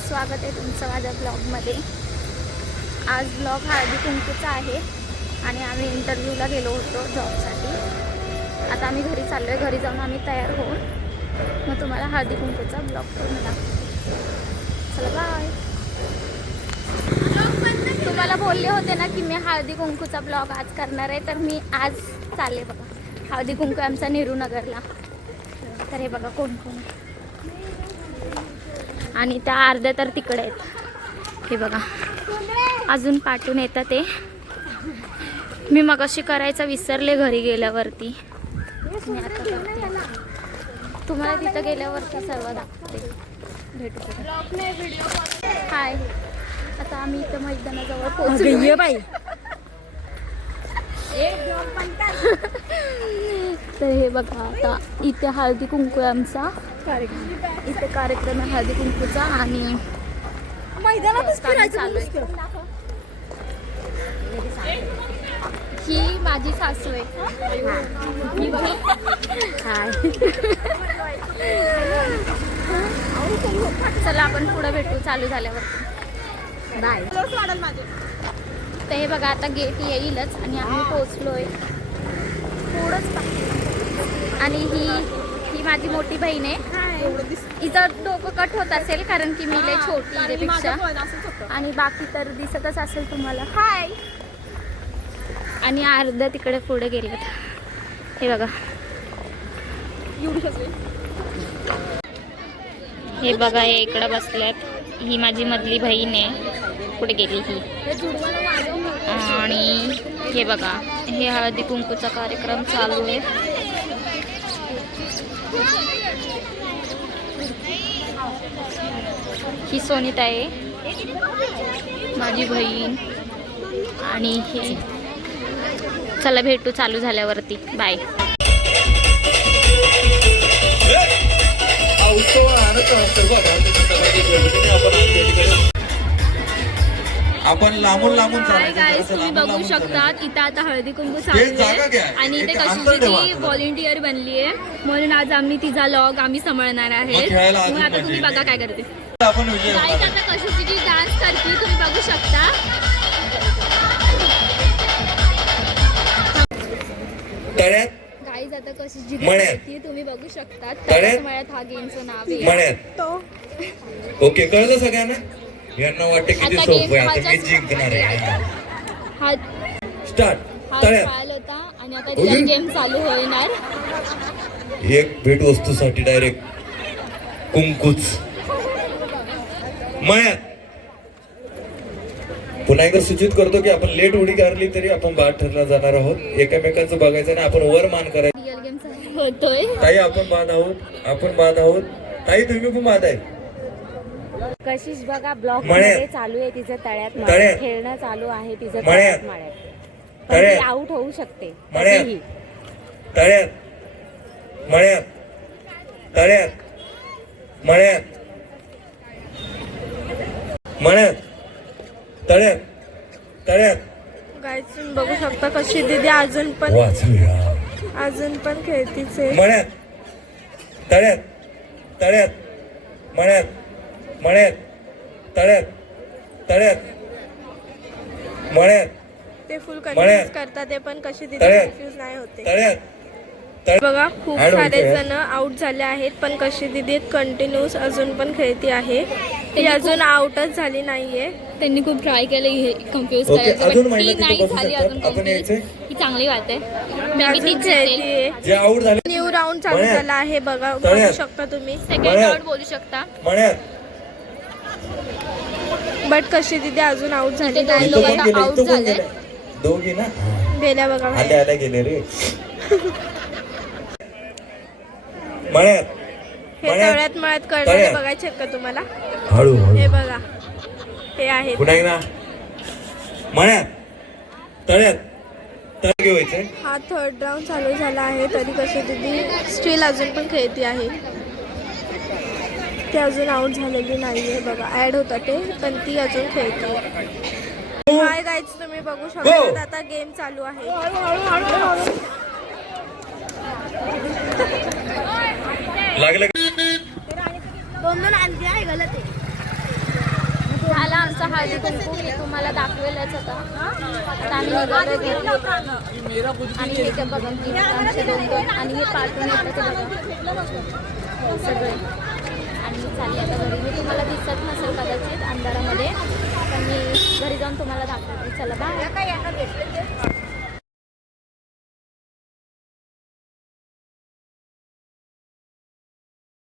स्वागत आहे तुमचं माझ्या ब्लॉगमध्ये। आज ब्लॉग हळदी कुंकूचा आहे आणि आम्ही इंटरव्ह्यूला गेलो होतो जॉबसाठी। आता आम्ही घरी चाललो आहे, घरी जाऊन आम्ही तयार होऊन मग तुम्हाला हळदी कुंकूचा ब्लॉग करून दाखवते। चला बाय। तुम्हाला बोलले होते ना की मी हळदी कुंकूचा ब्लॉग आज करणार आहे, तर मी आज चालले बघा हळदी कुंकू आमचा नेहरू नगरला। तर हे बघा कोण कोण आणि त्या अर्ध्या तर तिकडे आहेत, हे बघा अजून पाठवून येतात ते। मी मगाशी करायचं विसरले घरी गेल्यावरती, मी आता करते। तुम्हाला तिथं गेल्यावरती सर्व दाखवते, भेटू। हाय, आता आम्ही इथं मैदानाजवळ पोहोचलो बाई। तर हे बघा आता इथे हळदी कुंकू आमचा इथे कार्यक्रम आहे हळदी कुंकूचा आणि मैदानातच चालू आहे। ही माझी सासू आहे। चला आपण पुढे भेटू चालू झाल्यावर। बाय। तर हे बघा आता गेट येईलच आणि आम्ही पोहोचलोय थोडंच। आणि ही माझी मोठी बहीण आहे। हिचं डोकं कट होत असेल कारण की मी लय छोटी हिच्यापेक्षा, आणि बाकी तर दिसतच असेल तुम्हाला। हाय। आणि अर्धा तिकडे पुढे गेलेत, हे बघा हे बघा हे इकडे बसल्यात। ही माझी मधली बहीण आहे, पुढे गेली ही। आणि हे बघा हे हळदी कुंकूचा कार्यक्रम चालू आहे। ही सोनिता आहे माझी बहीण, आणि हे चला भेटू चालू झाल्यावरती। बाय। आपण लांबून लांबून तुम्ही बघू शकता इथं आता हळदी कुंकू चालू आहे आणि इथे कशी व्हॉलेंटियर बनली आहे, म्हणून आज आम्ही तिचा लॉग आम्ही सांभाळणार आहेत। मग आता तुम्ही बघा काय करते। गाईज आता कशी डान्स करते तुम्ही बघू शकता। गाईज आता कशी करते तुम्ही बघू शकता। तळ्यात हा गेमचं नाव आहे। ओके, कळलं सगळ्यांना? यांना वाटतं किती सोपं आहे, आता मी जिंकणार आहे। स्टार्ट। ट्रायल होता आणि आता रिअल गेम चालू होणार। एक भेट वस्तूसाठी डायरेक्ट कुंकूच मळ्यात। पुन्हा एकदा सूचित करतो की आपण लेट उडी काढली तरी आपण बाद ठरला जाणार आहोत। एकमेकांचं बघायचं नाही, आपण वर मान करायचं। रिअल गेम चालू होतोय। ताई आपण बाद आहोत, आपण बाद आहोत। ताई तुम्ही पण बाद आहे। कशिश बघा ब्लॉक मध्ये चालू आहे, तिचं तळ्यात खेळणं चालू आहे, तिचं तळ्यात आउट होऊ शकते। तळ्यात तळ्यात मळ्यात तळ्यात मळ्यात मळ्यात तळ्यात तळ्यात। गाईज तुम्ही बघू शकता कशी दीदी अजून पण खेळतीच आहे। मळ्यात तळ्यात तळ्यात मळ्यात मळ्यात तळ्यात तळ्यात मळ्यात। ते फुल कन्फ्युज करतात, ते पण कशी दीदी कन्फ्युज नाही होते। तळ्यात बघा खूप सारे जण आउट झाले आहेत, पण कशी दीदी कंटिन्यूस अजून पण खेळती आहे। ती अजून आउटच झाली नाहीये। त्यांनी खूप ट्राय केले कन्फ्युज करायचं, पण ती नाही झाली अजून कन्फ्युज। ही चांगली बात आहे, मी तीच खेळतीये। जे आउट झाले न्यू राऊंड चालू झाला आहे, बघा बघू शकता तुम्ही। सेकंड राऊंड बोलू शकता। बट कशी दीदी अजून आउट झाली दोन लोक आता आउट झाले, दोघी ना गेल्या बघा आल्या गेले रे। मळ्यात हे तळ्यात मळ्यात करणारे बघायचे का तुम्हाला? हळू हे बघा हे आहे पुन्हा एकदा मळ्यात तळ्यात तळ घेवायचंय। हा थर्ड राऊंड चालू झाला आहे, तरी कशी दीदी स्टील अजून पण खेळती आहे। ती अजून आउट झालेली नाहीये, बघा ऍड होता ते, पण ती अजून खेळते। हाय गाईज तुम्ही बघू शकता आता गेम चालू आहे। लागलं दोन आणखी आहे गलत आहे। झाला आमचा हळदी कुंकू, मी तुम्हाला दाखवेलच आता. आता आम्ही निघालो घरी. आणि हे ते बघा की आमचे 2 आणि हे पाठवून येतं ते बघा सगळे. आणि चालले आता घरी. मी तुम्हाला दिसत नसेल कदाचित अंधारामध्ये, पण मी घरी जाऊन तुम्हाला दाखवते. चला बाय.